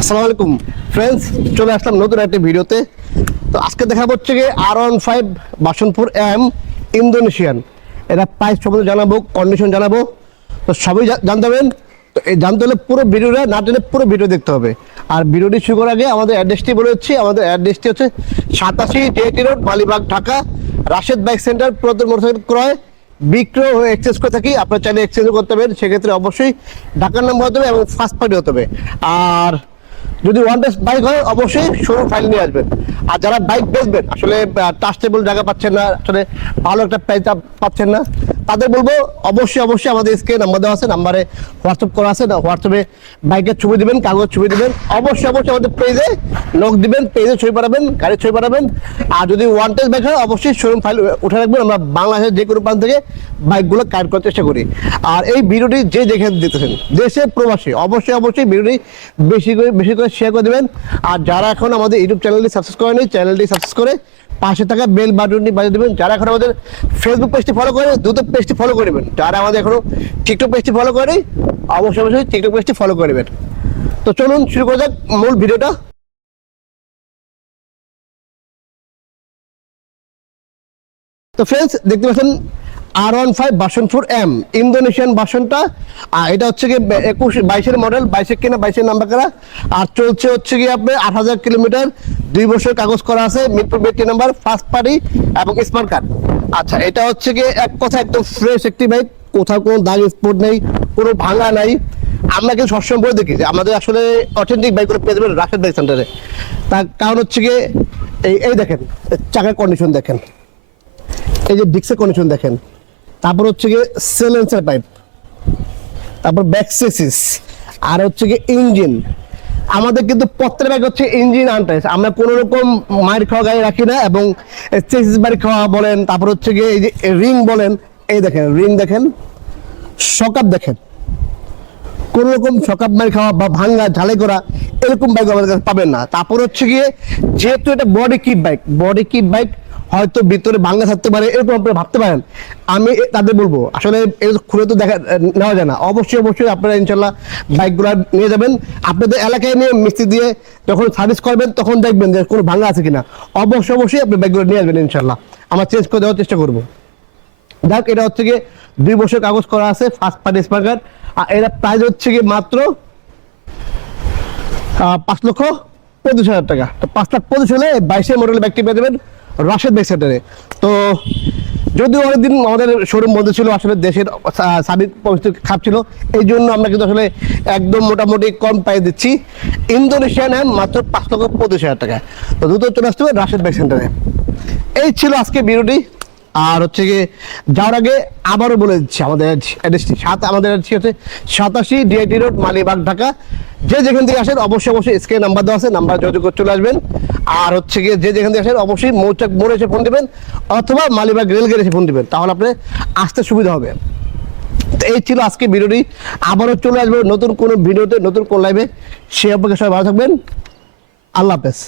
আসসালামু আলাইকুম ফ্রেন্ডস, চলে আসলাম নতুন একটা ভিডিওতে। তো আজকে দেখা হচ্ছে কি R15 বাসনপুর এম ইন্দোনেশিয়ান। এটা প্রাইস সম্বন্ধে জানাবো, কন্ডিশন জানাবো, তো সবই জানতে হবেন। তো এই জানতে হলে পুরো ভিডিওটা না টেনে পুরো ভিডিও দেখতে হবে। আর ভিডিওটি শুরু করার আগে আমাদের অ্যাড্রেসটি বলে দিচ্ছি। আমাদের অ্যাড্রেসটি হচ্ছে 87 DIT road, Malibagh, Dhaka. Rashed bike centre, পুরাতন মোটরসাইকেল ক্রয় বিক্রয় ও এক্সচেঞ্জ করে থাকি। আপনার চাইলে এক্সচেঞ্জও করতে পারবেন, সেক্ষেত্রে অবশ্যই ঢাকার নাম্বার হতে হবে এবং ফার্স্ট পার্টি হতে হবে। আর যদি ওয়ান টেস্ট বাইক হয় অবশ্যই শোরুম ফাইল নিয়ে আসবেন। আর যারা বাইক বেচবেন, আসলে ট্রাস্টেবল জায়গা পাচ্ছেন না, আসলে ভালো একটা প্রাইস পাচ্ছেন না, তাদের বলবো অবশ্যই আমাদের স্ক্রিনে নাম্বার দেওয়া আছে, নাম্বারে হোয়াটসঅ্যাপ করা আছে। হোয়াটসঅ্যাপে বাইকের ছবি দিবেন, কাগজ ছবি দিবেন, অবশ্যই আমাদের পেজে লোক দিবেন, পেজে ছবি পাঠাবেন, গাড়ির ছবি পাঠাবেন। আর যদি ওয়ান টেস্ট বাইক হয় অবশ্যই শোরুম ফাইল উঠে রাখবেন। আমরা বাংলাদেশের যে কোনো প্রান্ত থেকে বাইকগুলো কালেক্ট করার চেষ্টা করি। আর এই ভিডিওটি যে যেখানে দেখতেছেন, দেশে প্রবাসী, অবশ্যই ভিডিওটি বেশি করে শেয়ার করে দেবেন। আর যারা এখন আমাদের ইউটিউব চ্যানেলটি সাবস্ক্রাইব করেনি, চ্যানেলটি সাবস্ক্রাইব করে পাশে থাকা বেল বাটনটি বাজিয়ে দেবেন। যারা এখন আমাদের ফেসবুক পেজটি ফলো করে, দ্রুত পেজটি ফলো করবেন। যারা আমাদের এখনো টিকটক পেজটি ফলো করেনি, অবশ্যই টিকটক পেজটি ফলো করবেন। তো চলুন শুরু করা যাক মূল ভিডিওটা। তো ফ্রেন্ডস, দেখতে পাচ্ছেন R15 বাসনপুর এম ইন্দোনেশিয়ান বাসনটা। এটা হচ্ছে কি 22-এর মডেল, 22-এর কেনা, 22-এর নাম্বার করা। আর চলছে হচ্ছে কি আপনার 8,000 কিলোমিটার, 2 বছর কাগজ করা আছে, মিরপুর বেটি নাম্বার, ফার্স্ট পার্টি এবং স্মার্ট কার্ড। আচ্ছা, এটা হচ্ছে কি এক কথা একদম ফ্রেশ একটি বাইক, কোথাও কোনো দাগ স্পট নেই, কোনো ভাঙা নাই। আমরা কিন্তু সবসময় বলে দেখি যে আমাদের আসলে অথেন্টিক বাইকগুলো পেয়ে যাবেন রাশেদ বাইক সেন্টারে। তার কারণ হচ্ছে কি এই দেখেন চাকার কন্ডিশন দেখেন, এই যে ডিক্সের কন্ডিশন দেখেন, তারপর হচ্ছে গিয়ে সিলেন্সার পাইপ, তারপর ব্যাক চেসিস, আর হচ্ছে গিয়ে ইঞ্জিন। আমাদের কিন্তু প্রত্যেক ব্যাগ হচ্ছে ইঞ্জিন আনটাইস, আমরা কোনো রকম মায়ের খাওয়া গাড়ি রাখি না। এবং চেসিস বাড়ি খাওয়া বলেন, তারপর হচ্ছে গিয়ে এই যে রিং বলেন, এই দেখেন রিং দেখেন, শকআপ দেখেন, কোন রকম শকআপ মার খাওয়া বা ভাঙ্গা ঝালাই করা এরকম বাইক আমাদের কাছে পাবেন না। তারপর হচ্ছে গিয়ে যেহেতু এটা বডি কিট বাইক, হয়তো ভিতরে ভাঙ্গা থাকতে পারে, এরকম আপনারা ভাবতে পারেন। আমি তাদের বলবো আসলে খুলে তো নেওয়া যায় না। অবশ্যই আপনারা ইনশাল্লাহ বাইকগুলো নিয়ে যাবেন, আপনাদের এলাকায় নিয়ে মিস্ত্রি দিয়ে যখন সার্ভিস করবেন তখন দেখবেন যে কোনো ভাঙ্গা আছে কিনা। অবশ্যই আপনি বাইকগুলো নিয়ে আসবেন, ইনশাল্লাহ আমরা চেঞ্জ করে দেওয়ার চেষ্টা করবো। দেখ, এটা হচ্ছে গিয়ে 2 বছর কাগজ করা আছে, ফার্স্ট পার্টি স্মার্ট কার্ড। আর এটা প্রাইস হচ্ছে গিয়ে মাত্র 5,25,000 টাকা। তো 5,25,000 হলে 22-এর মডেলের ব্যাগটি পেয়ে দেবেন রাশেদ বাইক সেন্টারে। তো যদিও অনেকদিন আমাদের শোরুম বন্ধ ছিল, আসলে দেশের সার্বিক পরিস্থিতি খারাপ ছিল, এই জন্য আমরা কিন্তু আসলে একদম মোটামুটি কম প্রাইস দিচ্ছি। ইন্দোনেশিয়ান এম মাত্র 5,25,000 টাকা। তো দ্রুত চলে আসতে হবে রাশেদ বাইক সেন্টারে। এই ছিল আজকে ভিডিওটি। আর হচ্ছে গিয়ে যাওয়ার আগে আবারও বলে দিচ্ছি আমাদের অ্যাড্রেসটি, আমাদের অ্যাড্রেসটি হচ্ছে 87 ডিআইটি রোড, মালিবাগ, ঢাকা। যে যেখান থেকে আসেন অবশ্যই স্ক্রিনে নাম্বার দেওয়া আছে, নাম্বার যোগাযোগ করে চলে আসবেন। আর হচ্ছে গিয়ে যে যেখান থেকে আসেন অবশ্যই মোড়ে এসে ফোন দেবেন, অথবা মালিবাগ রেলগেট এসে ফোন দেবেন, তাহলে আপনার আসতে সুবিধা হবে। তো এই ছিল আজকে ভিডিওটি। আবারও চলে আসবো নতুন কোনো ভিডিওতে, নতুন কোন লাইভে। সে অপেক্ষা সবাই ভালো থাকবেন। আল্লাহ হাফেজ।